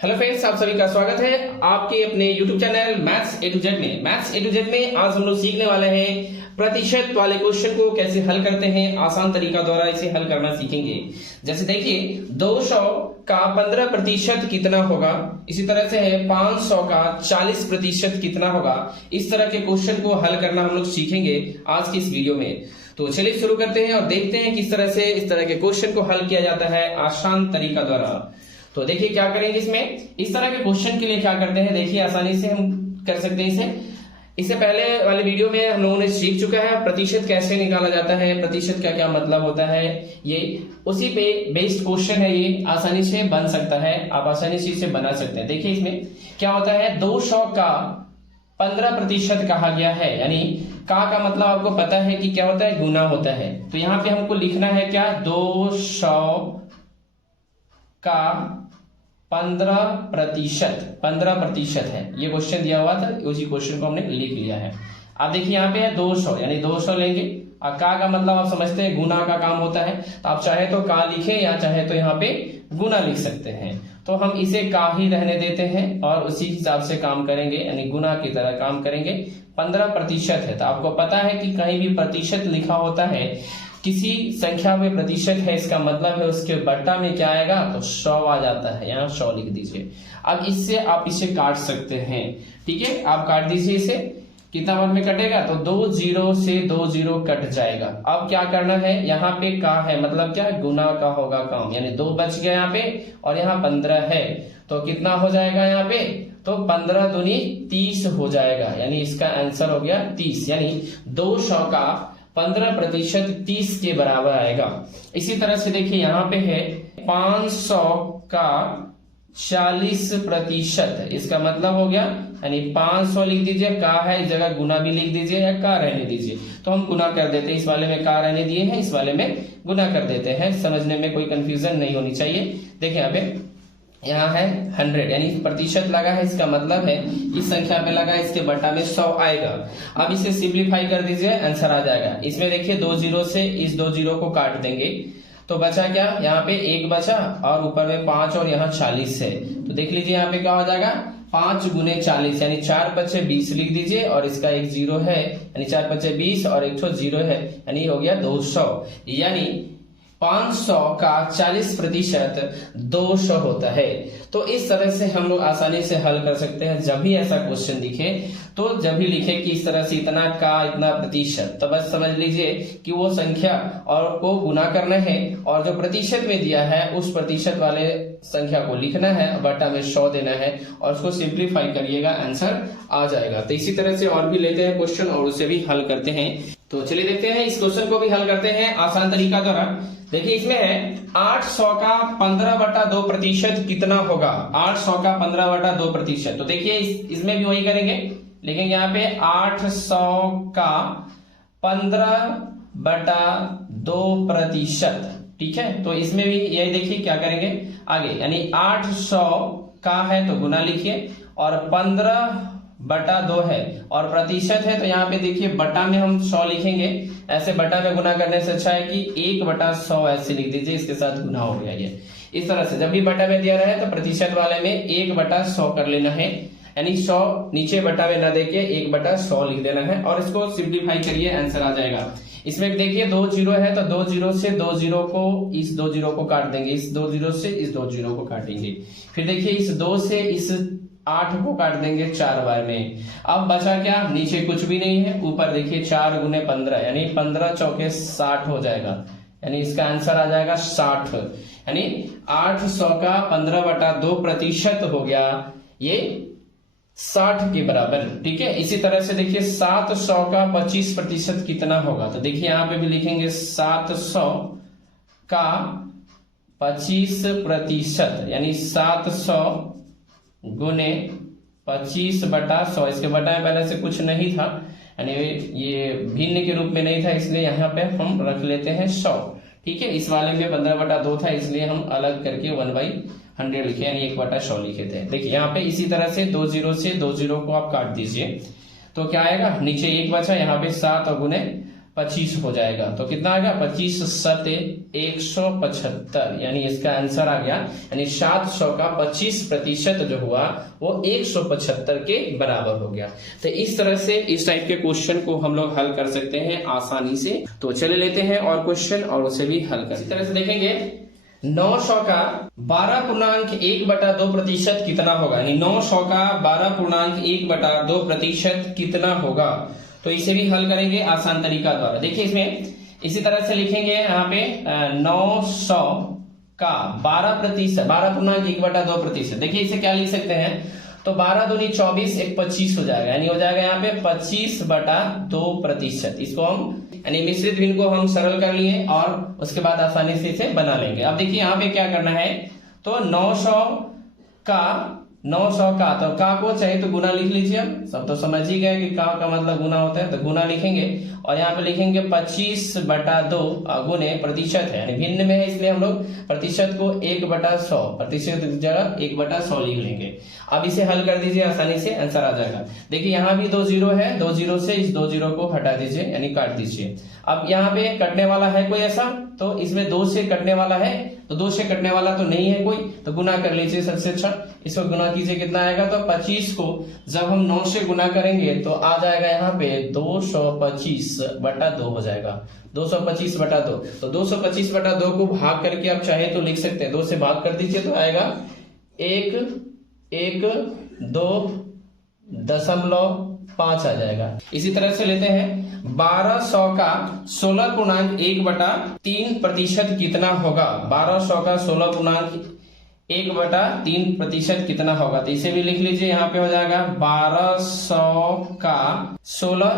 Hello friends, आप सभी का स्वागत है आपके अपने YouTube channel maths A to Z में। मैथ्स ए टू जेड में आज हम लोग सीखने वाले हैं प्रतिशत वाले क्वेश्चन को कैसे हल करते हैं। आसान तरीका द्वारा इसे हल करना सीखेंगे। जैसे देखिए 200 का 15% कितना होगा, इसी तरह से है 500 का 40% कितना होगा। इस तरह के क्वेश्चन को हल करना हम लोग सीखेंगे आज की इस वीडियो में। तो चलिए शुरू करते हैं और देखते हैं किस तरह से इस तरह के क्वेश्चन को हल किया जाता है आसान तरीका द्वारा। तो देखिए क्या करेंगे इसमें, इस तरह के क्वेश्चन के लिए क्या करते हैं, देखिए आसानी से हम कर सकते हैं इसे। इससे पहले वाले वीडियो में हम लोगों ने सीख चुका है प्रतिशत कैसे निकाला जाता है, प्रतिशत का क्या मतलब होता है। ये उसी पे बेस्ड क्वेश्चन है, ये आसानी से बन सकता है, आप आसानी से इसे बना सकते हैं। देखिए इसमें क्या होता है, 200 का 15% कहा गया है, यानी का मतलब आपको पता है कि क्या होता है, गुना होता है। तो यहाँ पे हमको लिखना है क्या, 200 का 15% है। ये क्वेश्चन दिया हुआ था, उसी क्वेश्चन को हमने लिख लिया है। अब देखिए यहाँ पे है 200, यानी 200 लेंगे। और का मतलब आप समझते हैं गुना का काम होता है, तो आप चाहे तो का लिखे या चाहे तो यहाँ पे गुना लिख सकते हैं। तो हम इसे का ही रहने देते हैं और उसी हिसाब से काम करेंगे, यानी गुना की तरह काम करेंगे। 15% है, तो आपको पता है कि कहीं भी प्रतिशत लिखा होता है, किसी संख्या में प्रतिशत है, इसका मतलब है उसके बट्टा में क्या आएगा, तो 100 आ जाता है। यहाँ 100 लिख दीजिए। अब इससे आप इसे काट सकते हैं, ठीक है, आप काट दीजिए इसे। कितना बार में कटेगा, तो 2 0 से 2 0 कट जाएगा। अब क्या करना है, यहाँ पे का है मतलब क्या, गुना का होगा काम, यानी 2 बच गया यहाँ पे और यहाँ 15 है, तो कितना हो जाएगा यहाँ पे, तो 15 दूनी 30 हो जाएगा, यानी इसका आंसर हो गया 30। यानी 200 का 15% 30 के बराबर आएगा। इसी तरह से देखिए यहाँ पे है 500 का 40%, इसका मतलब हो गया, यानी 500 लिख दीजिए, का है इस जगह गुना भी लिख दीजिए या का रहने दीजिए। तो हम गुना कर देते हैं, इस वाले में का रहने दिए हैं, इस वाले में गुना कर देते हैं। समझने में कोई कंफ्यूजन नहीं होनी चाहिए। देखिए यहाँ पे यहाँ है 100, यानी प्रतिशत लगा है, इसका मतलब है इस संख्या पे लगा, इसके बटा में 100 आएगा। अब इसे सिंप्लीफाई कर दीजिए, आंसर आ जाएगा। इसमें देखिए 2 0 से इस 2 0 को काट देंगे, तो बचा क्या, यहाँ पे 1 बचा और ऊपर में 5 और यहाँ 40 है। तो देख लीजिए यहाँ पे क्या हो जाएगा, 5 गुने 40, यानी 4 5 20 लिख दीजिए और इसका एक 0 है, यानी 4 5 20 और एक 0 है, यानी हो गया 200। यानी 500 का 40% 200 होता है। तो इस तरह से हम लोग आसानी से हल कर सकते हैं। जब भी ऐसा क्वेश्चन दिखे, तो जब भी लिखे कि इस तरह से इतना का इतना प्रतिशत, तो बस समझ लीजिए कि वो संख्या और को गुना करना है और जो प्रतिशत में दिया है उस प्रतिशत वाले संख्या को लिखना है, बटा में 100 देना है और उसको सिंप्लीफाई करिएगा, आंसर आ जाएगा। तो इसी तरह से और भी लेते हैं क्वेश्चन और उसे भी हल करते हैं। तो चलिए देखते हैं, इस क्वेश्चन को भी हल करते हैं आसान तरीका द्वारा। देखिए इसमें है 800 का 15/2% कितना होगा। 800 का 15/2%, तो देखिए इसमें भी वही करेंगे, लिखेंगे यहाँ पे 800 का 15/2%, ठीक है। तो इसमें भी यही देखिए क्या करेंगे आगे, यानी 800 का है तो गुना लिखिए और 15/2 है और प्रतिशत है, तो यहाँ पे देखिए बटा में हम 100 लिखेंगे। ऐसे बटा में गुना करने से अच्छा है कि 1/100 ऐसे लिख दीजिए, इसके साथ गुना हो गया ये। इस तरह से जब भी बटा में दिया रहे तो प्रतिशत वाले में 1/100 कर लेना है, यानी 100 नीचे बटा में न देके 1/100 लिख देना है और इसको सिंप्लीफाई करिए, आंसर आ जाएगा। इसमें देखिए 2 0 है, तो 2 0 से 2 0 को इस 2 0 को काट देंगे, इस 2 0 से इस 2 0 को काटेंगे। फिर देखिए इस 2 से इस 8 को काट देंगे 4 बार में। अब बचा क्या, नीचे कुछ भी नहीं है, ऊपर देखिए 4 गुने 15, यानी 15 चौके 60 हो जाएगा, यानी इसका आंसर आ जाएगा 60। यानी 800 का 15/2% हो गया, ये 60 के बराबर, ठीक है। इसी तरह से देखिए 700 का 25% कितना होगा, तो देखिए यहाँ पे भी लिखेंगे 700 का 25%, यानी 700 गुने 25/100, इसके बटा में पहले से कुछ नहीं था, यानी ये भिन्न के रूप में नहीं था, इसलिए यहाँ पे हम रख लेते हैं 100, ठीक है। इस वाले में 15/2 था, इसलिए हम अलग करके 1/100 लिखे, यानी 1/100 लिखे थे। देखिए यहाँ पे इसी तरह से 2 0 से 2 0 को आप काट दीजिए, तो क्या आएगा, नीचे 1 बचा, यहाँ पे 7 गुने 25 हो जाएगा। तो कितना आ गया 25 सते 175, यानी इसका आंसर आ गया, यानी 700 का 25% जो हुआ वो 175 के बराबर हो गया। तो इस तरह से इस टाइप के क्वेश्चन को हम लोग हल कर सकते हैं आसानी से। तो चले लेते हैं और क्वेश्चन और उसे भी हल कर। इस तरह से देखेंगे 900 का 12.1/2% कितना होगा, यानी 900 का 12.1/2% कितना होगा। तो इसे भी हल करेंगे आसान तरीका द्वारा। देखिए इसमें इसी तरह से लिखेंगे यहाँ पे 900 का 12.1/2%। देखिए इसे क्या लिख सकते हैं, तो 12 दूनी 24, एक 25 हो जाएगा, यानी हो जाएगा यहाँ पे 25/2%। इसको हम यानी मिश्रित भिन्न को हम सरल कर लिए और उसके बाद आसानी से इसे बना लेंगे। अब देखिए यहाँ पे क्या करना है, तो 900 का तो का को चाहे तो गुना लिख लीजिए। अब सब तो समझ ही गए कि का मतलब गुना होता है, तो गुना लिखेंगे और यहाँ पे लिखेंगे 25/2 गुने प्रतिशत है, यानी भिन्न में है इसलिए हम लोग प्रतिशत को 1/100, प्रतिशत की जगह 1/100 लिख लेंगे। अब इसे हल कर दीजिए, आसानी से आंसर आ जाएगा। देखिए यहाँ भी 2 जीरो है, 2 जीरो से इस 2 जीरो को हटा दीजिए, यानी काट दीजिए। अब यहाँ पे कटने वाला है कोई ऐसा, तो इसमें 2 से कटने वाला है, तो 2 से कटने वाला तो नहीं है कोई, तो गुना कर लीजिए सबसे अच्छा। इसको गुना कीजिए, कितना आएगा, तो 25 को जब हम 9 से गुना करेंगे तो आ जाएगा यहाँ पे 225/2 हो जाएगा, 225/2। तो 225/2 को भाग करके आप चाहे तो लिख सकते हैं, 2 से भाग कर दीजिए तो आएगा 1.12.5 आ जाएगा। इसी तरह से लेते हैं 1200 का 16.1/3% कितना होगा। 1200 का 16.1/3% कितना होगा, तो इसे भी लिख लीजिए। यहाँ पे हो जाएगा 1200 का 16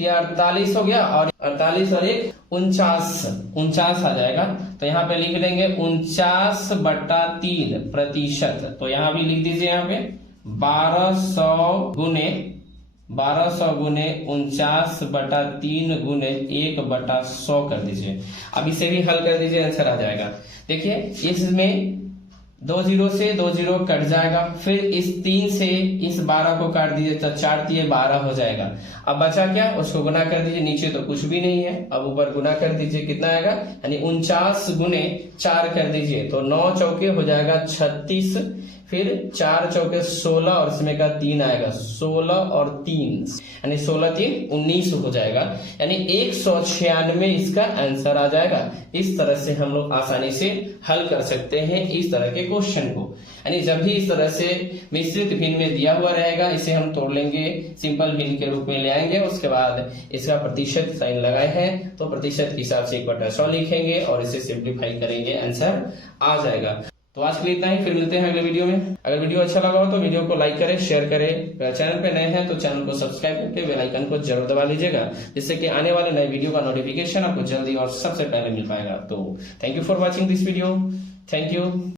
48 हो गया, और 48 और 1 49 आ जाएगा। तो यहाँ पे लिख देंगे 49/3%। तो यहाँ भी लिख दीजिए, यहाँ पे 1200 गुने 49/3 गुने 1/100 कर दीजिए। अब इसे भी हल कर दीजिए, आंसर आ जाएगा। देखिए इसमें 2 जीरो से 2 जीरो कट जाएगा, फिर इस 3 से इस 12 को काट दीजिए, तो 4 × 3 12 हो जाएगा। अब बचा क्या, उसको गुना कर दीजिए, नीचे तो कुछ भी नहीं है, अब ऊपर गुना कर दीजिए, कितना आएगा, यानी 49 गुने 4 कर दीजिए, तो 9 चौके हो जाएगा 36, फिर 4 चौके 16 और इसमें का 3 आएगा, 16 और 3 यानी 16 3 19 हो जाएगा, यानी 196 इसका आंसर आ जाएगा। इस तरह से हम लोग आसानी से हल कर सकते हैं इस तरह के क्वेश्चन को। यानी जब भी इस तरह से मिश्रित भिन्न में दिया हुआ रहेगा, इसे हम तोड़ लेंगे, सिंपल भिन्न के रूप में ले आएंगे, उसके बाद इसका प्रतिशत साइन लगाए हैं तो प्रतिशत के हिसाब से 1/100 लिखेंगे और इसे सिंप्लीफाई करेंगे, आंसर आ जाएगा। तो आज के लिए इतना ही, फिर मिलते हैं अगले वीडियो में। अगर वीडियो अच्छा लगा हो तो वीडियो को लाइक करें, शेयर करें, अगर चैनल पे नए हैं तो चैनल को सब्सक्राइब करके बेल आइकन को जरूर दबा लीजिएगा, जिससे कि आने वाले नए वीडियो का नोटिफिकेशन आपको जल्दी और सबसे पहले मिल पाएगा। तो thank you for watching this video, thank you.